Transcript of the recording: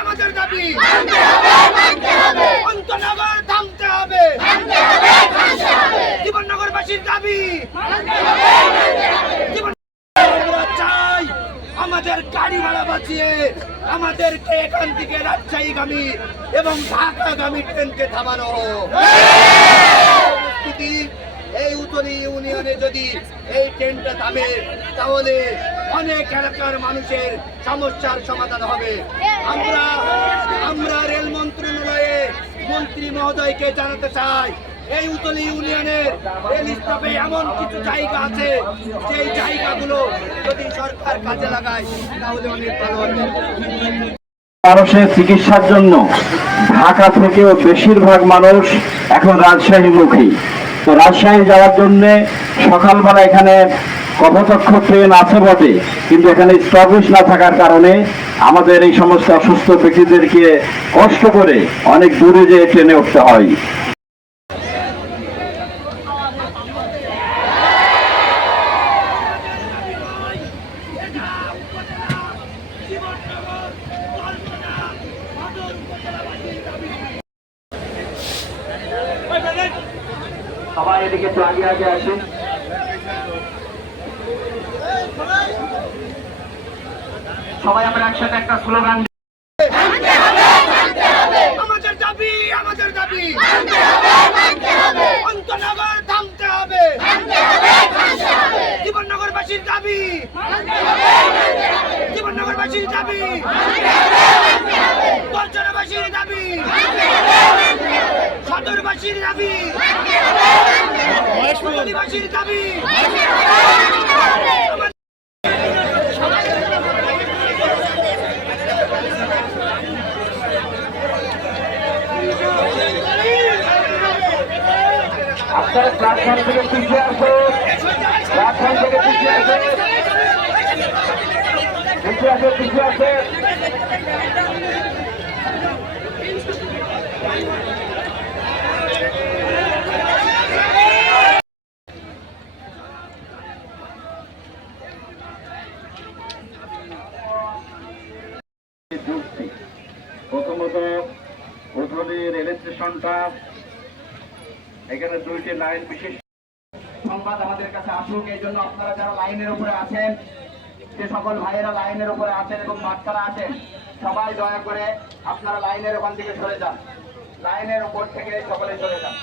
আমাদের দাবি অন্তনগর থামতে হবে, জীবননগরবাসীর দাবি। আমরা চাই আমাদের গাড়ি ভাড়া বাঁচিয়ে আমাদেরকে এখান থেকে রাজশাহীগামী এবং ঢাকাগামী ট্রেনকে থামানো হোক। এই উত্তরী ইউনিয়নে যদি এই ট্রেনটা থামে তাহলে অনেক এলাকার মানুষের সমস্যার সমাধান হবে। আমরা রেল মন্ত্রণালয়ে মন্ত্রী মহোদয়কে জানাতে চাই, এই উতলি ইউনিয়নের রেল স্টপে এমন কিছু জায়গা আছে সেই জায়গাগুলো যদি সরকার কাজে লাগায় তাহলে অনেক ভালো হবে। মানুষের চিকিৎসার জন্য ঢাকা থেকেও বেশিরভাগ মানুষ এখন রাজশাহীমুখী। তো রাজশাহী যাওয়ার জন্য সকালবেলা এখানে কপোতাক্ষ ট্রেন আছে বটে, কিন্তু এখানে স্টপেজ না থাকার কারণে আমাদের এই সমস্ত অসুস্থ ব্যক্তিদেরকে কষ্ট করে অনেক দূরে যেয়ে ট্রেনে উঠতে হয়। সবাই এদিকে একটু আগে আগে আসেন। সবাই আমরা একসাথে একটা স্লোগান, আমাদের দাবি অন্তনগর থামতে হবে, জীবননগরবাসীর দাবি, জীবননগরবাসীর দাবি, দর্শনবাসীর দাবি, সদরবাসীর দাবি, মহাশূলিবাসীর দাবি। আপনার প্ল্যাটফর্ম থেকে পিছিয়ে আসে, প্ল্যাটফর্ম থেকে পিছিয়ে আসে, পিছিয়ে আসে, পিছিয়ে আসে। প্রথমত উত্তরী রেল স্টেশনটা এখানে দুইটি লাইন বিশেষ সংবাদ আমাদের কাছে আসুক। এই জন্য আপনারা যারা লাইনের উপরে আছেন, যে সকল ভাইয়েরা লাইনের উপরে আছেন এবং বাচ্চারা আছেন, সবাই দয়া করে আপনারা লাইনের ওখান থেকে সরে যান, লাইনের উপর থেকে সকলে সরে যান।